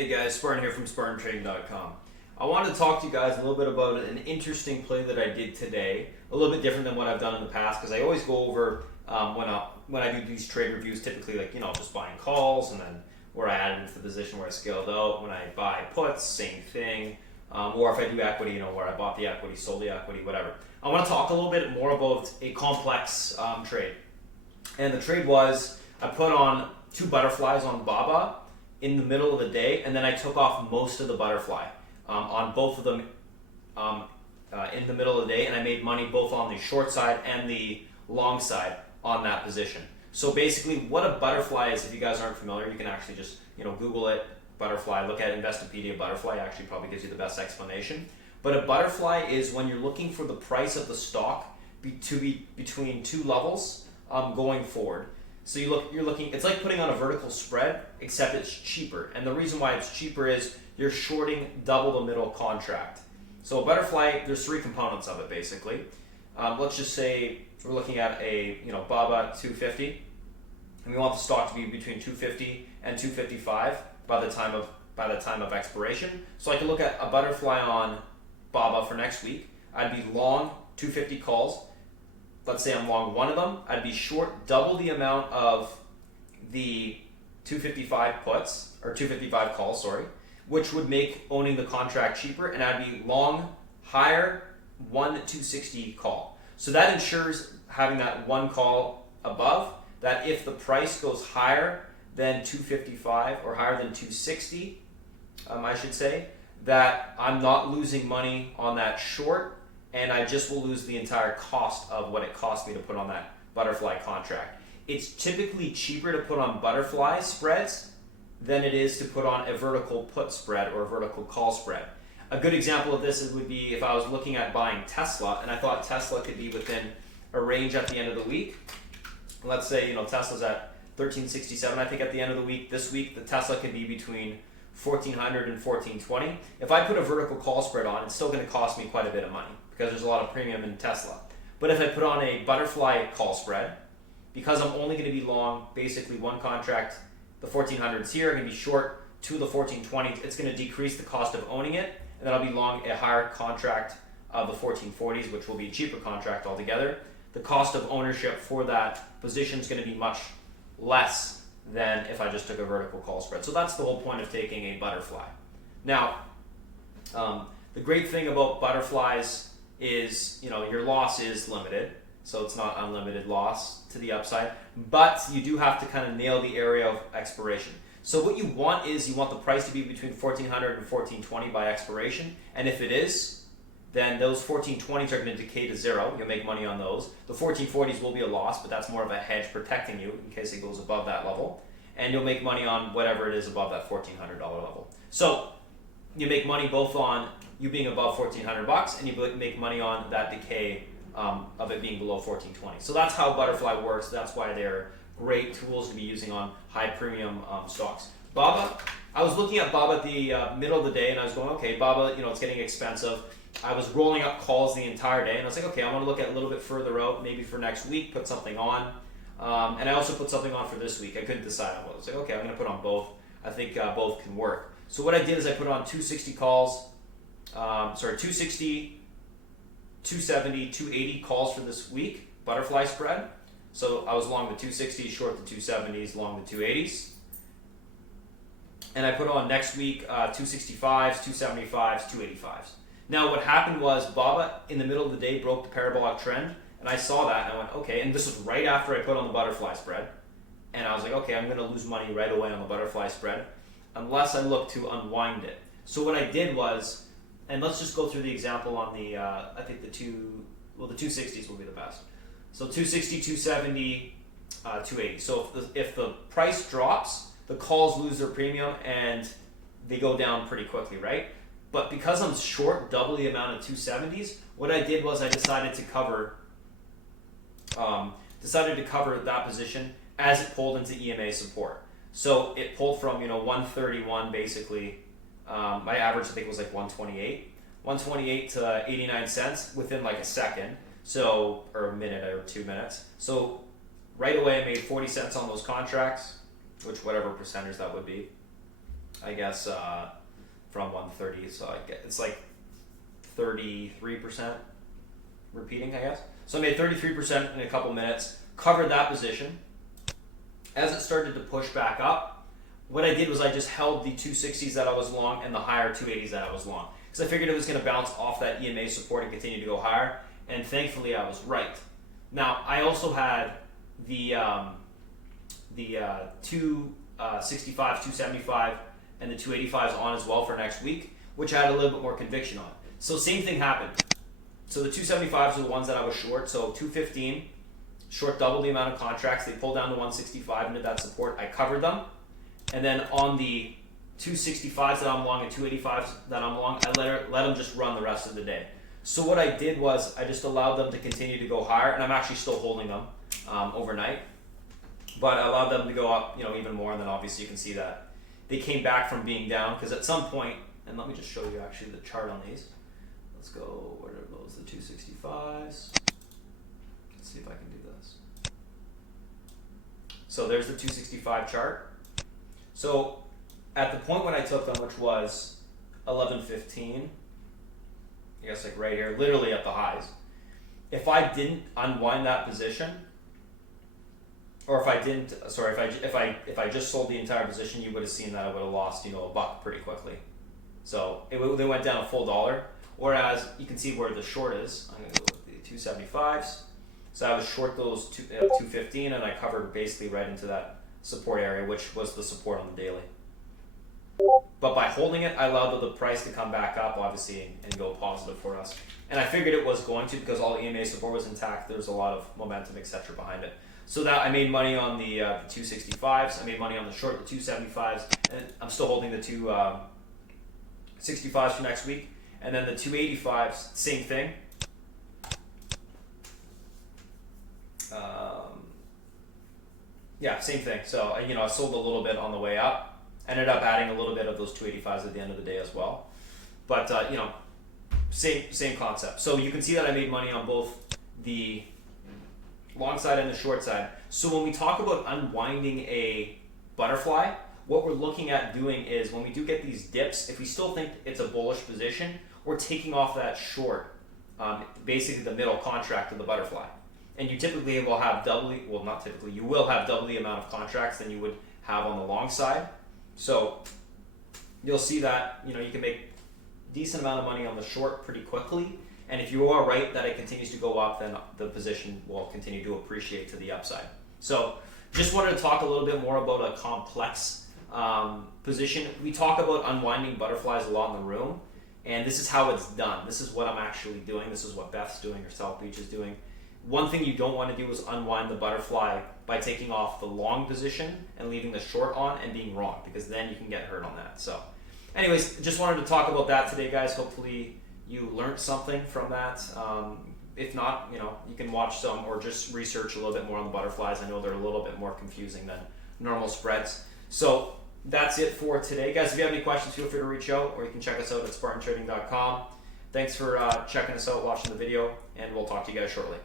Hey guys, Spartan here from SpartanTrading.com. I wanted to talk to you guys a little bit about an interesting play that I did today. A little bit different than what I've done in the past because I always go over when I do these trade reviews, typically just buying calls and then where I added into the position where I scaled out. When I buy puts, same thing. Or if I do equity, where I bought the equity, sold the equity, whatever. I want to talk a little bit more about a complex trade. And the trade was I put on 2 butterflies on BABA in the middle of the day, and then I took off most of the butterfly on both of them in the middle of the day, and I made money both on the short side and the long side on that position. So basically what a butterfly is, if you guys aren't familiar, you can actually just Google it, butterfly, look at Investopedia butterfly, actually probably gives you the best explanation. But a butterfly is when you're looking for the price of the stock to be between 2 levels going forward. So you're looking, it's like putting on a vertical spread, except it's cheaper. And the reason why it's cheaper is you're shorting double the middle contract. So a butterfly, there's 3 components of it basically. Let's just say we're looking at a BABA 250, and we want the stock to be between 250 and 255 by the time of expiration. So I can look at a butterfly on BABA for next week. I'd be long 250 calls. Let's say I'm long 1 of them, I'd be short double the amount of the 255 puts, or 255 calls, sorry, which would make owning the contract cheaper, and I'd be long higher 1 260 call. So that ensures having that 1 call above, that if the price goes higher than 255 or higher than 260, I should say, that I'm not losing money on that short, and I just will lose the entire cost of what it cost me to put on that butterfly contract. It's typically cheaper to put on butterfly spreads than it is to put on a vertical put spread or a vertical call spread. A good example of this would be if I was looking at buying Tesla and I thought Tesla could be within a range at the end of the week. Let's say Tesla's at 1367. I think at the end of the week, this week, the Tesla could be between 1400 and 1420. If I put a vertical call spread on, it's still going to cost me quite a bit of money because there's a lot of premium in Tesla. But if I put on a butterfly call spread, because I'm only going to be long basically 1 contract, the 1400s here, I'm going to be short 2 of the 1420s, it's going to decrease the cost of owning it, and then I'll be long a higher contract of the 1440s, which will be a cheaper contract altogether. The cost of ownership for that position is going to be much less than if I just took a vertical call spread. So that's the whole point of taking a butterfly. Now, the great thing about butterflies is, your loss is limited, so it's not unlimited loss to the upside, but you do have to kind of nail the area of expiration. So what you want is you want the price to be between 1400 and 1420 by expiration, and if it is, then those 1420s are going to decay to 0. You'll make money on those. The 1440s will be a loss, but that's more of a hedge protecting you in case it goes above that level, and you'll make money on whatever it is above that $1,400 level. So you make money both on you being above $1,400 and you make money on that decay of it being below 1420. So that's how butterfly works. That's why they're great tools to be using on high premium stocks. BABA, I was looking at BABA at the middle of the day, and I was going, okay, BABA, it's getting expensive. I was rolling up calls the entire day, and I was like, okay, I want to look at a little bit further out, maybe for next week, put something on. And I also put something on for this week. I couldn't decide on what. I was like, okay, I'm going to put on both. I think both can work. So what I did is I put on 260 calls, 260, 270, 280 calls for this week, butterfly spread. So I was long the 260s, short the 270s, long the 280s. And I put on next week 265s, 275s, 285s. Now what happened was BABA in the middle of the day broke the parabolic trend, and I saw that and I went, okay, and this was right after I put on the butterfly spread. And I was like, okay, I'm going to lose money right away on the butterfly spread unless I look to unwind it. So what I did was, and let's just go through the example on the, I think the 260s will be the best. So 260, 270, 280. So if the price drops, the calls lose their premium and they go down pretty quickly, right? But because I'm short double the amount of 270s, what I did was I decided to cover that position as it pulled into EMA support. So it pulled from 131 basically. My average I think was like 128 to 89 cents within like a second. So, or a minute or 2 minutes. So right away I made 40 cents on those contracts, which whatever percentage that would be. I guess, from 130. So I get, it's like 33% repeating, I guess. So I made 33% in a couple minutes, covered that position. As it started to push back up, what I did was I just held the 260s that I was long and the higher 280s that I was long, because I figured it was going to bounce off that EMA support and continue to go higher, and thankfully I was right. Now, I also had the 265, 275, and the 285s on as well for next week, which I had a little bit more conviction on. So same thing happened. So the 275s are the ones that I was short. So 215, short double the amount of contracts. They pulled down to 165 into that support. I covered them. And then on the 265s that I'm long and 285s that I'm long, I let them just run the rest of the day. So what I did was I just allowed them to continue to go higher, and I'm actually still holding them overnight. But I allowed them to go up, even more, and then obviously you can see that they came back from being down, because at some point, and let me just show you actually the chart on these. Let's go, where are those, the 265s? Let's see if I can do this. So there's the 265 chart. So at the point when I took them, which was 11:15, I guess like right here, literally at the highs, if I didn't unwind that position, or if I didn't, sorry, if I just sold the entire position, you would have seen that I would have lost, a buck pretty quickly. So they went down a full $1. Whereas you can see where the short is. I'm going to go with the 275s. So I was short those 215, and I covered basically right into that support area, which was the support on the daily. But by holding it, I allowed the price to come back up, obviously, and go positive for us. And I figured it was going to, because all the EMA support was intact. There's a lot of momentum, etc. behind it. So that I made money on the 265s. I made money on the short, the 275s, and I'm still holding the 265s for next week. And then the 285s, same thing. Same thing. So I sold a little bit on the way up. Ended up adding a little bit of those 285s at the end of the day as well. But same concept. So you can see that I made money on both the long side and the short side. So when we talk about unwinding a butterfly, what we're looking at doing is, when we do get these dips, if we still think it's a bullish position, we're taking off that short, basically the middle contract of the butterfly. And you typically will have you will have double the amount of contracts than you would have on the long side. So you'll see that, you can make a decent amount of money on the short pretty quickly. And if you are right that it continues to go up, then the position will continue to appreciate to the upside. So just wanted to talk a little bit more about a complex position. We talk about unwinding butterflies a lot in the room, and this is how it's done. This is what I'm actually doing. This is what Beth's doing, or South Beach is doing. One thing you don't want to do is unwind the butterfly by taking off the long position and leaving the short on and being wrong, because then you can get hurt on that. So anyways, just wanted to talk about that today, guys. Hopefully you learned something from that. If not, you can watch some or just research a little bit more on the butterflies. I know they're a little bit more confusing than normal spreads. So that's it for today, guys. If you have any questions, feel free to reach out, or you can check us out at SpartanTrading.com. Thanks for checking us out, watching the video, and we'll talk to you guys shortly.